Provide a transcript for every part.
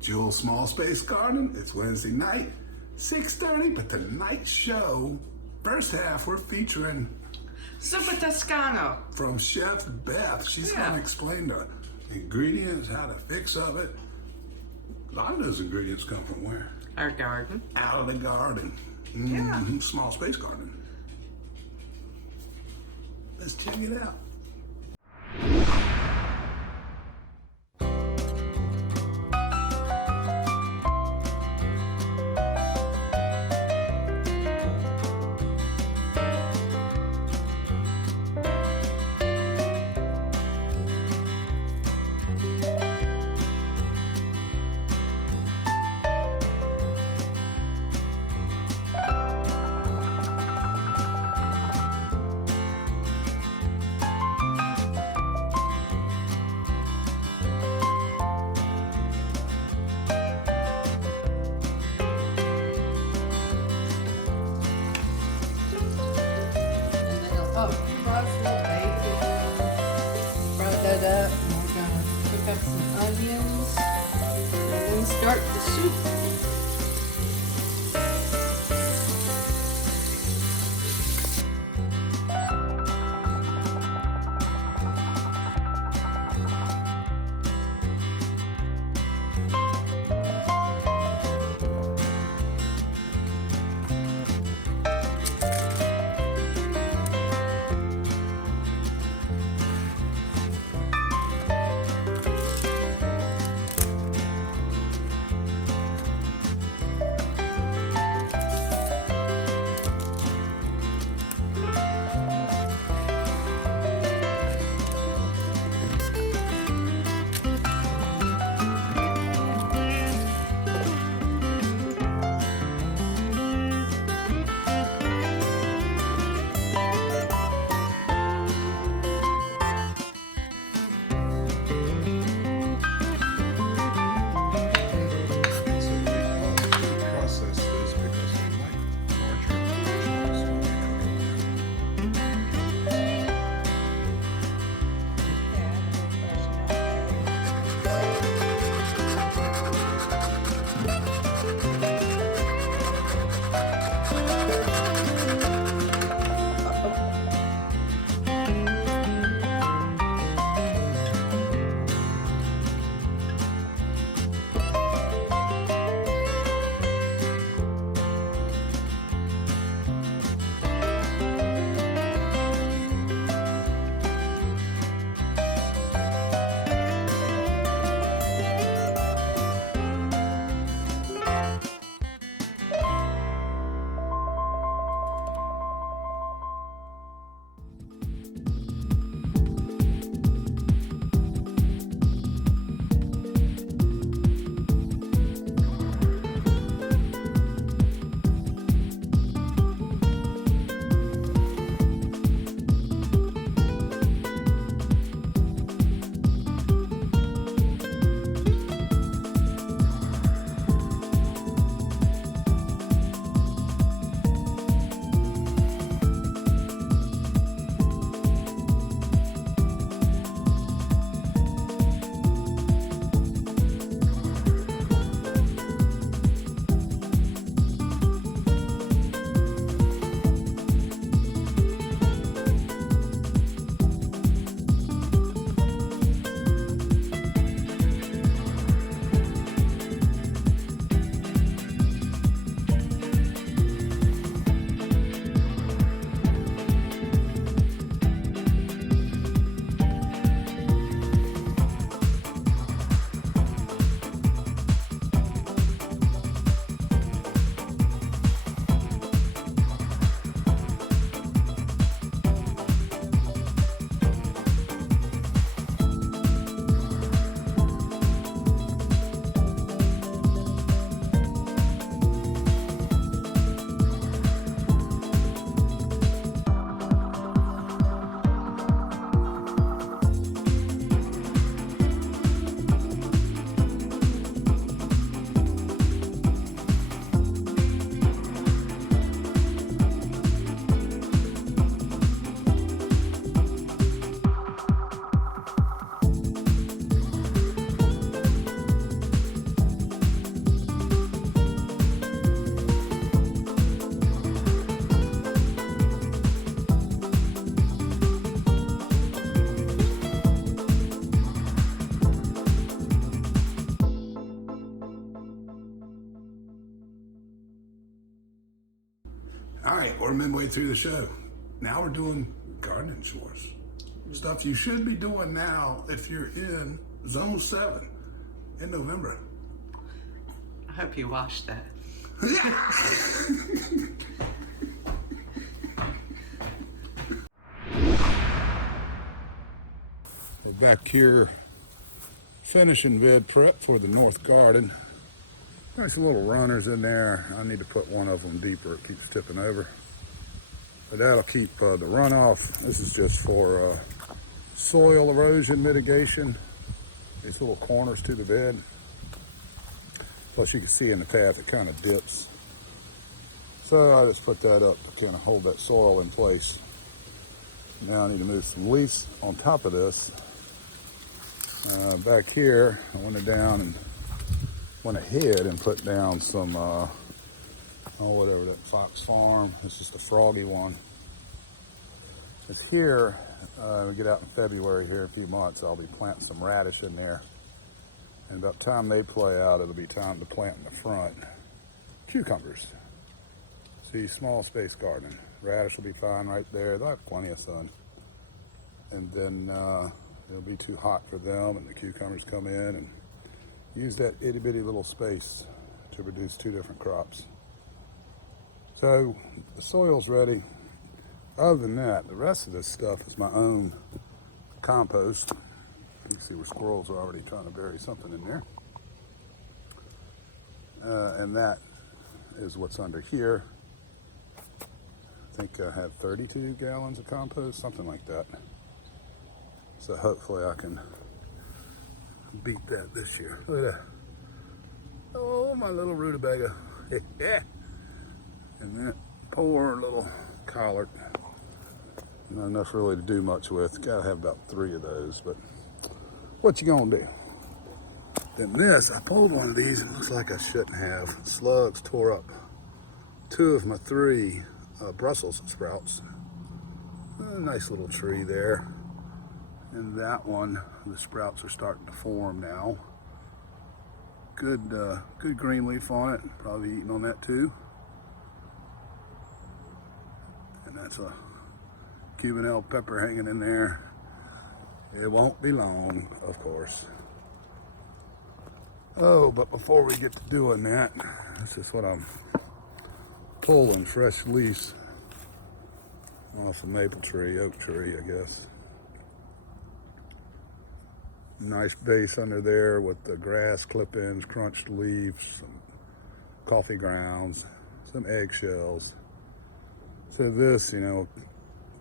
Jules Small Space Garden. It's Wednesday night, 6:30, but tonight's show, first half, we're featuring Zuppa Toscana from Chef Beth. She's Yeah. going to explain the ingredients, how to fix of it. A lot of those ingredients come from where? our garden. Out of the garden. Yeah. Small Space Garden. Let's check it out. That up, and we're gonna cook up some onions and then start the soup. All right, we're midway through the show. Now we're doing gardening chores. Stuff you should be doing now if you're in Zone 7 in November. I hope you washed that. We're back here finishing bed prep for the north garden. Nice little runners in there. I need to put one of them deeper. It keeps tipping over. But that'll keep the runoff. This is just for soil erosion mitigation. These little corners to the bed. Plus you can see in the path it kind of dips. So I just put that up to kind of hold that soil in place. Now I need to move some leaves on top of this. Back here, I went ahead and put down some, whatever, that Fox Farm. It's just a froggy one. It's here. We get out in February here in a few months. I'll be planting some radish in there. And about the time they play out, it'll be time to plant in the front cucumbers. See, small space gardening. Radish will be fine right there. They'll have plenty of sun. And then it'll be too hot for them, and the cucumbers come in and use that itty bitty little space to produce two different crops. So the soil's ready. Other than that, the rest of this stuff is my own compost. You can see where squirrels are already trying to bury something in there. And that is what's under here. I think I have 32 gallons of compost, something like that. So hopefully I can beat that this year. Look at that. Oh, my little rutabaga. Yeah. And that poor little collard. Not enough really to do much with. Gotta have about 3 of those, but what you gonna do? Then this, I pulled one of these and it looks like I shouldn't have. Slugs tore up 2 of my 3 Brussels sprouts. A nice little tree there. And that one, the sprouts are starting to form now. Good green leaf on it. Probably eating on that too. And that's a Cuban bell pepper hanging in there. It won't be long, of course. Oh, but before we get to doing that, this is what I'm pulling, fresh leaves off a maple tree, oak tree, I guess. Nice base under there with the grass clip-ins, crunched leaves, some coffee grounds, some eggshells. So this,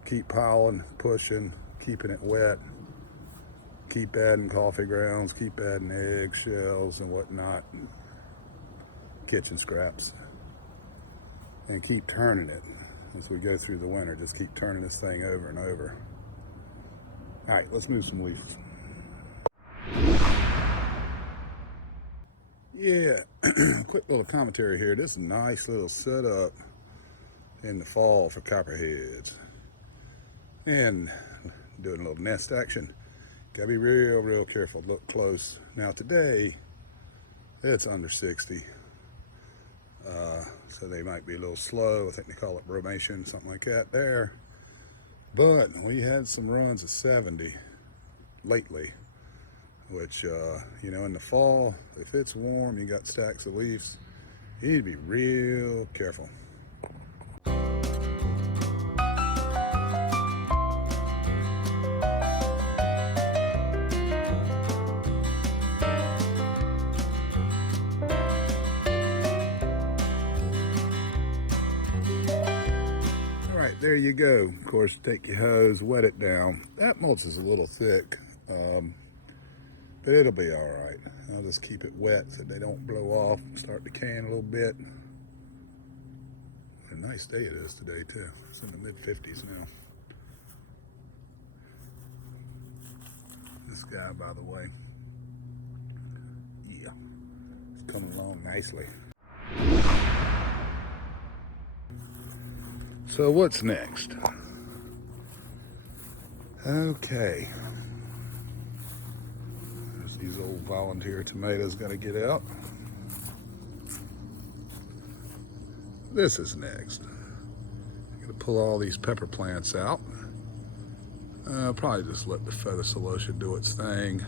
keep piling, pushing, keeping it wet. Keep adding coffee grounds, keep adding eggshells and whatnot, kitchen scraps. And keep turning it as we go through the winter. Just keep turning this thing over and over. All right, let's move some leaves. Yeah, quick little commentary here. This is a nice little setup in the fall for copperheads. And doing a little nest action. Gotta be real careful, look close. Now today, it's under 60. So they might be a little slow. I think they call it bromation, something like that there. But we had some runs of 70 lately, which, in the fall, if it's warm, you got stacks of leaves, you need to be real careful. There you go. Of course, take your hose, wet it down. That mulch is a little thick, but it'll be all right. I'll just keep it wet so they don't blow off and start decaying a little bit. What a nice day it is today, too. It's in the mid-50s now. This guy, by the way, yeah, it's coming along nicely. So what's next? Okay. These old volunteer tomatoes gotta get out. This is next. Gonna pull all these pepper plants out. Probably just let the feather celosia do its thing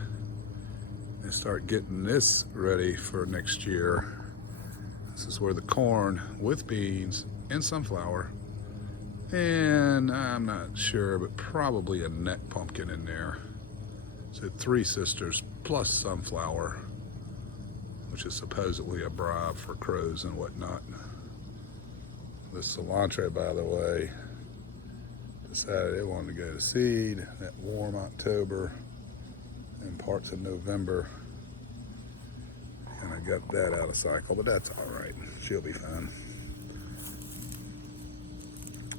and start getting this ready for next year. This is where the corn with beans and sunflower, and I'm not sure, but probably a neck pumpkin in there. So 3 sisters plus sunflower, which is supposedly a bribe for crows and whatnot. This cilantro, by the way, decided it wanted to go to seed that warm October and parts of November. And I got that out of cycle, but that's all right. She'll be fine.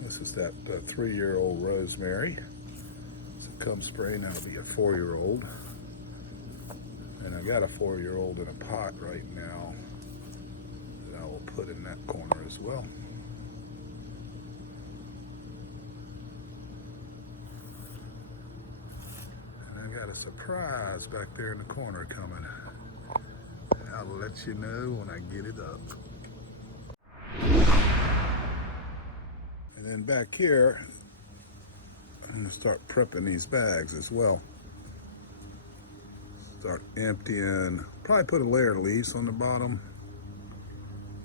This is that 3-year-old rosemary. So come spring, that'll be a 4-year-old. And I got a 4-year-old in a pot right now that I will put in that corner as well. And I got a surprise back there in the corner coming. I'll let you know when I get it up. And then back here, I'm gonna start prepping these bags as well. Start emptying, probably put a layer of leaves on the bottom,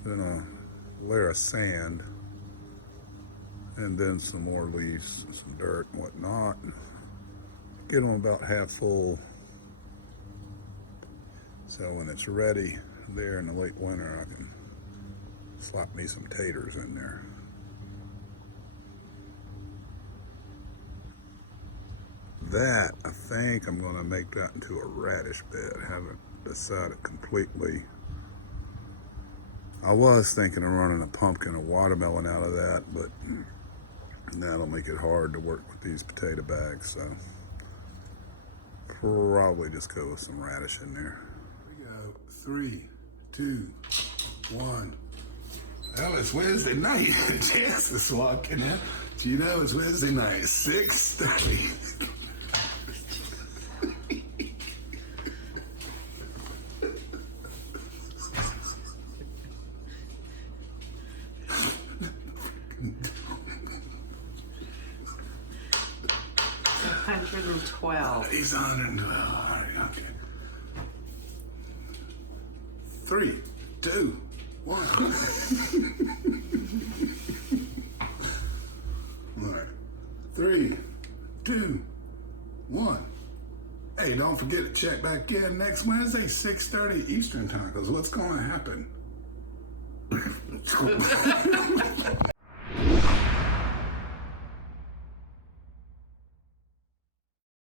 then a layer of sand, and then some more leaves, some dirt and whatnot. Get them about half full. So when it's ready there in the late winter, I can slap me some taters in there. That, I think I'm gonna make that into a radish bed. I haven't decided completely. I was thinking of running a pumpkin or watermelon out of that, but that'll make it hard to work with these potato bags, so probably just go with some radish in there. 3, 2, 1. Well, it's Wednesday night. Chance is walking in. Do you know it's Wednesday night? 6:30. He's 112. Okay. 3, 2, 1. All right. 3, 2, 1. Hey, don't forget to check back in next Wednesday, 6:30 Eastern time, because what's going to happen?